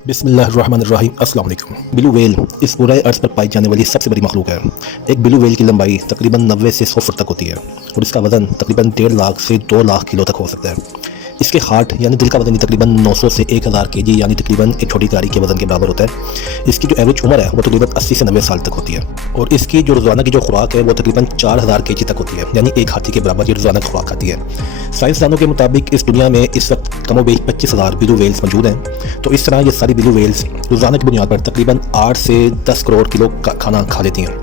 बिस्मिल्लाहिर्रहमानिर्रहीम। अस्सलाम वालेकुम। ब्लू व्हेल इस पूरे अर्थ पर पाई जाने वाली सबसे बड़ी मखलूक है। एक ब्लू व्हेल की लंबाई तकरीबन 90 से 100 फुट तक होती है और इसका वज़न तकरीबन 1.5 लाख से 2 लाख किलो तक हो सकता है। इसके हार्ट यानी दिल का वज़न तकरीबन 900 से 1000 केजी यानी तकरीबन एक छोटी गाड़ी के वज़न के बराबर होता है। इसकी जो एवरेज उम्र है वो तकरीबन 80 से 90 साल तक होती है और इसकी जो रोज़ाना की जो खुराक है वो तकरीबन 4000 केजी तक होती है, यानी एक हाथी के बराबर ये रोज़ाना खुराक खाती है। साइंसदानों के मुताबिक इस दुनिया में इस वक्त कमोबेश 25,000 ब्लू व्हेल्स मौजूद हैं। तो इस तरह ये सारी ब्लू व्हेल्स रोज़ाना की बुनियाद पर तकरीबन 8 से 10 करोड़ किलो का खाना खा लेती हैं।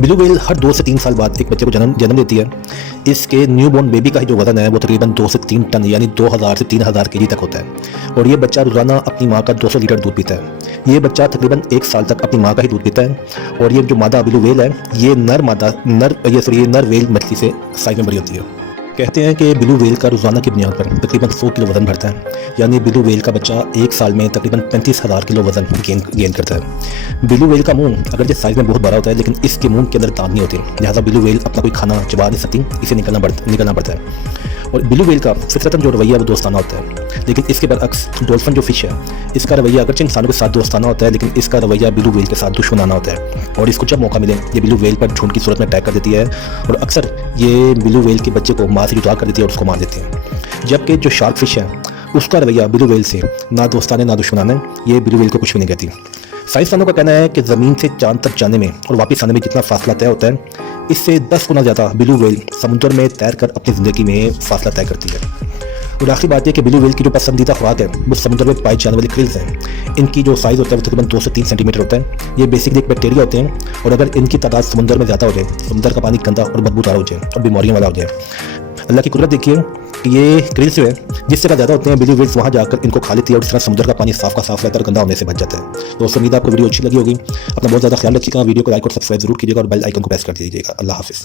ब्लू व्हेल हर 2 से 3 साल बाद एक बच्चे को जन्म देती है। इसके न्यूबॉर्न बेबी का ही जो वज़न है वो तकरीबन 2 से 3 टन यानी 2000 से 3000 केजी तक होता है और ये बच्चा रोज़ाना अपनी माँ का 200 लीटर दूध पीता है। ये बच्चा तकरीबन 1 साल तक अपनी माँ का ही दूध पीता है और ये जो मादा ब्लू व्हेल है ये नर व्हेल मछली से साइज में बड़ी होती है। कहते हैं कि ब्लू व्हेल का रोज़ाना की बुनियाद पर तकरीबन 100 किलो वज़न बढ़ता है, यानी ब्लू व्हेल का बच्चा 1 साल में तकरीबन 35,000 किलो वज़न गेन करता है। ब्लू व्हेल का मुंह अगर जिस साइज़ में बहुत बड़ा होता है लेकिन इसके मुंह के अंदर दांत नहीं होते, लिहाजा ब्लू व्हेल अपना कोई खाना चबा नहीं सकती, इसे निकलना पड़ता है। और ब्लू व्हेल का फितरतन जो रवैया वो दोस्ताना होता है, लेकिन इसके बरअक्स डॉल्फिन जो फिश है इसका रवैया अगरचे इंसानों के साथ दोस्ताना होता है लेकिन इसका रवैया ब्लू व्हेल के साथ दुश्मनाना होता है और इसको जब मौका मिले ये ब्लू व्हेल पर झुंड की सूरत में अटैक कर देती है और अक्सर ये ब्लू व्हेल के बच्चे को माँ से जुदा कर देती है और उसको मार देती है। जबकि जो शार्क फिश है उसका रवैया ब्लू व्हेल से ना दोस्ताना ना दुश्मनाना, ये ब्लू व्हेल को कुछ भी नहीं कहती। साइंसदानों का कहना है कि ज़मीन से चांद तक जाने में और वापस आने में जितना फासला तय होता है इससे 10 गुना ज़्यादा ब्लू व्हेल समुद्र में तैरकर अपनी ज़िंदगी में फासला तय करती है। और आखिरी बात यह कि ब्लू व्हेल की जो पसंदीदा खुराक है वो समुद्र में पाई जाने वाली क्रिल्स हैं। इनकी जो साइज़ होता है वो तकरीबन 2 से 3 सेंटीमीटर होता है। ये बेसिकली एक बैक्टीरिया होते हैं और अगर इनकी तादाद समुद्र में ज़्यादा हो जाए, समुद्र का पानी गंदा और बदबूदार हो जाए और बीमारियों वाला हो जाए, अल्लाह की कुदरत देखिए कि ये क्रिल्स जो है जिस जगह ज़्यादा होते हैं ब्लू व्हेल्स वहाँ जाकर इनको खा लेती है और इस तरह समुद्र का पानी साफ का साफ रहता है और गंदा होने से बच जाता है। दोस्तों उम्मीद आपको वीडियो अच्छी लगी होगी। अपना बहुत ज़्यादा ख्याल रखिएगा, वीडियो को लाइक और सब्सक्राइब जरूर कीजिएगा और बेल आइकन को प्रेस कर दीजिएगा। अल्लाह हाफिज़।